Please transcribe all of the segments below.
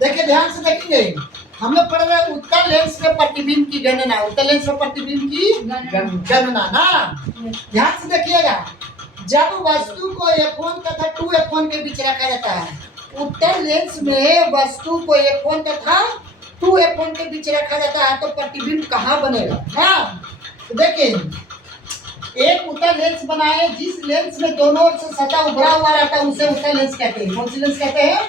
देखिए ध्यान से देखेंगे, हम लोग पढ़ रहे हैं उत्तल लेंस में प्रतिबिंब की गणना। उत्तल लेंस में प्रतिबिंब की गणना ना, ध्यान से देखिएगा। जब वस्तु को F1 तथा 2F1 के बीच रखा जाता है, उत्तल लेंस में वस्तु को F1 तथा 2F1 के बीच रखा जाता है, तो प्रतिबिंब कहाँ बनेगा ना। तो देखिए, एक उत्तल लेंस बनाए, जिस लेंस में दोनों ओर से सतह उभरा हुआ रहता है उसे उत्तल लेंस कहते हैं। कौन सी लेंस कहते हैं?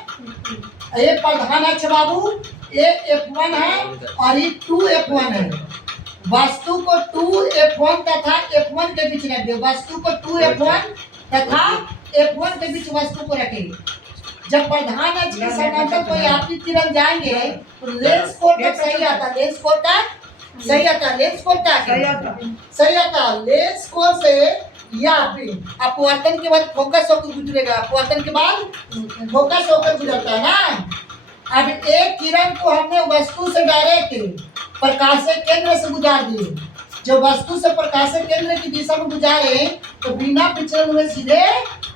ये प्रधान अक्ष बाबू, ये F1 है और ये 2F1 है। वस्तु को 2F1 तथा F1 के बीच रख दे। वस्तु को 2F1 तथा F1 के बीच वस्तु को रखेंगे। जब प्रधान अक्ष के समांतर कोई आपतित किरण जाएंगे तो लेंस कोण तक सही आता है। लेंस कोण तक सही आता है। लेंस कोण तक सही आता है। लेंस कोण से यह अपवर्तन के बाद फोकस होकर गुजरेगा। अपवर्तन के बाद फोकस होकर गुजरता है ना। अब एक किरण को हमने वस्तु से डायरेक्ट प्रकाश के केंद्र से गुजार दिए। जो वस्तु से प्रकाश के केंद्र की दिशा में गुजारे तो बिना विचलन हुए सीधे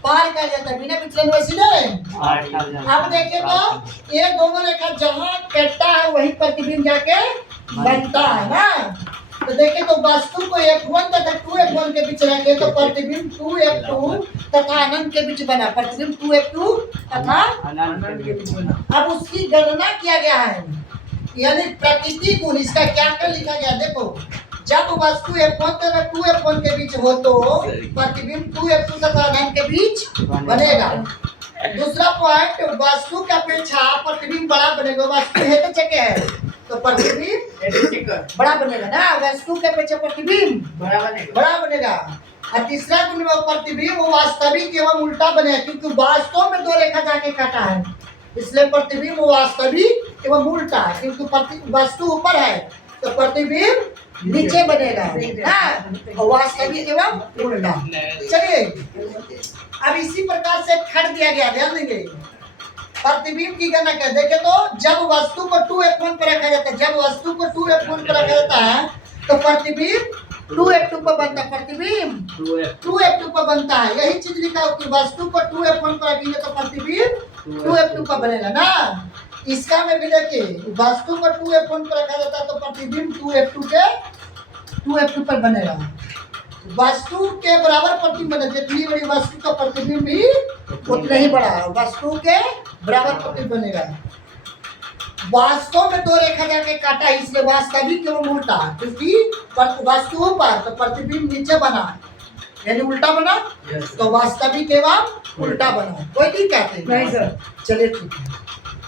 पार कर जाता है। बिना विचलन हुए सीधे। अब देखिए तो ये दोनों रेखा जहाँ कटता है वही प्रतिबिंब जाके बनता है ना। तो देखिए तो वस्तु को F1 तथा 2F1 के बीच रखे तो प्रतिबिंब 2F2 तथा अनंत के बीच बना। प्रतिबिंब 2F2 तथा अनंत के बीच बना। अब उसकी गणना किया गया है, यानी प्रकृति गुण। इसका क्या कर लिखा गया देखो, जब वस्तु F1 तथा 2F1 के बीच हो तो प्रतिबिंब 2F2 तथा अनंत के बीच बनेगा। दूसरा पॉइंट, वस्तु की अपेक्षा प्रतिबिंब बड़ा बनेगा। वस्तु हेतुचक है तो प्रतिबिंब बड़ा बनेगा ना। वस्तु के अपेक्षा प्रतिबिंब बड़ा बनेगा। और तीसरा गुण में प्रतिबिंब वास्तविक एवं उल्टा बनेगा, क्योंकि वास्तव में दो रेखा जाके काटा है, इसलिए प्रतिबिंब वास्तविक एवं उल्टा। क्योंकि वस्तु ऊपर है तो प्रतिबिंब नीचे बनेगा ना, और वास्तविक एवं उल्टा। चलिए अब इसी प्रकार से खड़ दिया गया, ध्यान देंगे। प्रतिबिंब की गणना कर देखे तो जब वस्तु को 2F1 पर रखा जाता है, जब वस्तु को 2F1 पर रखा जाता है तो प्रतिबिंब 2F2 पर बनता है। प्रतिबिंब 2F2 पर बनता है। यही चीज लिखा हो कि वस्तु को 2F1 पर रखेंगे तो प्रतिबिंब 2F2 पर बनेगा ना। इसका में भी देखिए, वस्तु को 2F1 पर रखा जाता है तो प्रतिबिंब 2F2 पर बनेगा। वस्तु के बराबर प्रतिबिंब बने, जितनी बड़ी वस्तु का प्रतिबिंब भी उतना ही बड़ा वस्तु के बराबर प्रतिबिंब बनेगा। वास्तव में दो रेखा जाके काटा, इसलिए वास्तविक एवं उल्टा। क्योंकि वस्तु ऊपर तो प्रतिबिंब नीचे बना, यानी उल्टा बना, तो वास्तविक एवं उल्टा बना। कोई दिक्कत नहीं सर। चलिए ठीक है।